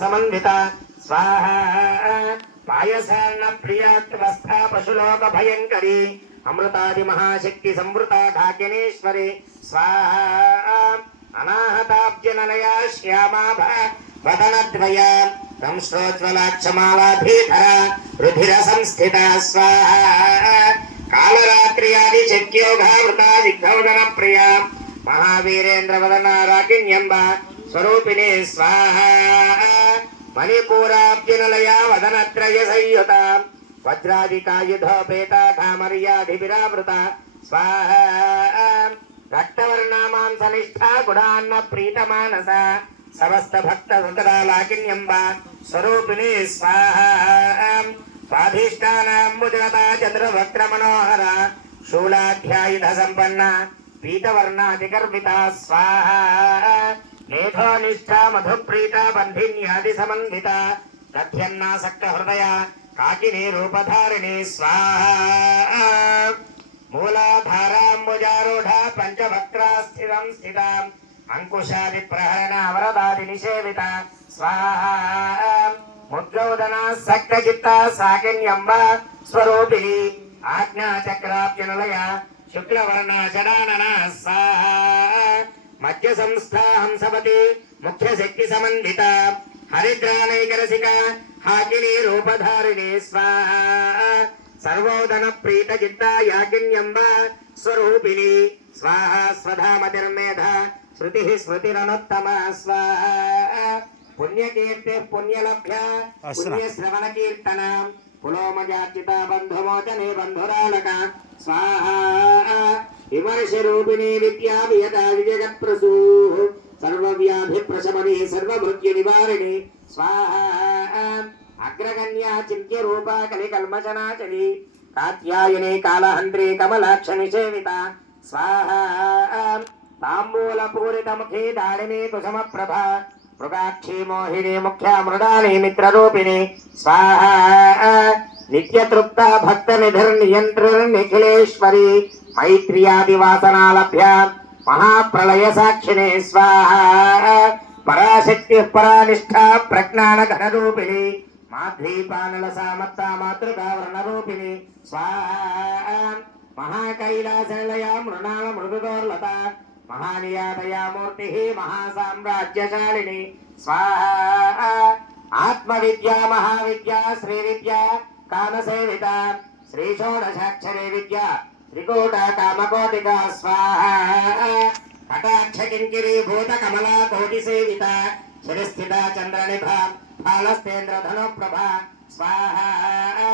समन्विता स्वाहा पायसान्न प्रियात्वस्था पशुलोक भयंकरी अमृतादि महाशक्ति संवृता ढाकिनेश्वरी स्वाहा अनाहताब्जनलया श्यामा वदनद्वया संश्रोज्वलाक्षमालाधीधरा रुधिर संस्थिता स्वाहा कालरात्र्यादि शक्योघावृता दिग्धौदन प्रिया महावीरेन्द्र वदना राकिण्यंबा स्वरूपिणी स्वाहा मणिपूराब्जनलया वदनत्रय संयुता वज्रादिकायुधोपेता घामर्याधिविरावृता स्वाहा रक्तवर्णा मांसनिष्ठा गुणान्न प्रीतमानसा समस्त भक्त सुतरालाकिन्यंबा स्वरूपिणी स्वाहा स्वाधिष्ठानाम्बुजगता चंद्रभक्त मनोहरा शूलाध्यायुध संपन्ना पीतवर्णाधिगर्भिता स्वाहा मेधोनिष्ठा मधुप्रीता बन्धिन्यादि समन्विता दध्यन्नासक्त हृदया काकिनी रूपधारिणी स्वाहा मूलाधाराम्बुजारूढा पंचभक्त्रा स्थितं स्थिता अंकुशादि प्रहरणा वरदादि निषेविता स्वाहा मुद्गौदना सक्तचित्ता साकिन्यंबा स्वरूपिणी आज्ञाचक्राब्जनलया शुक्लवर्णा जडानना स्वाहा मध्य संस्था हंसपति मुख्य शक्ति समन्विता हरिद्रानैकरसिका हाकिनी रूपधारिणी स्वाहा सर्वोदन प्रीत चित्ता याज्ञन्यंबा स्वरूपिणी स्वाहा स्वधामतिर्मेधा श्रुतिः स्मृतिरनुत्तमा स्वाहा पुण्यकीर्तिः पुण्यलभ्या पुण्यश्रवण कीर्तना पुलोमजार्चिता बन्धुमोचने बन्धुरालका स्वाहा विमर्श रूपिणी विद्या वियता विजगत्प्रसूः सर्वव्याधि प्रशमनी सर्वमृत्यु निवारिणी स्वाहा अग्रगण्या चिन्त्य रूपा कलिकल्मषनाशनी कात्यायनी कालहन्त्री कमलाक्ष निषेविता स्वाहा ताम्बूलपूरितमुखी दारिणी कुसुमप्रभा मृगाक्षी मोहिनी मुख्या मृडानी मित्ररूपिणी स्वाहा नित्यतृप्ता भक्तनिधिर्नियन्त्रिर्निखिलेश्वरी मैत्र्यादिवासनालभ्या महाप्रलय साक्षिणे स्वाहा पराशक्ति परानिष्ठा प्रज्ञान घनरूपिणी माध्वीपानलसामत्ता मातृकावर्णरूपिणी स्वाहा महाकैलासलया मृणाल मृदुदोर्लता महानियादया मूर्तिः महासाम्राज्यशालिनी स्वाहा आत्मविद्या महाविद्या श्रीविद्या कामसेविता श्रीषोडशाक्षरी विद्या त्रिकूटा कामकोटिका स्वाहा कटाक्ष किङ्किरी भूत कमला कोटि सेविता श्रीस्थिता चंद्रनिभा फालस्तेन्द्र धनुप्रभा स्वाहा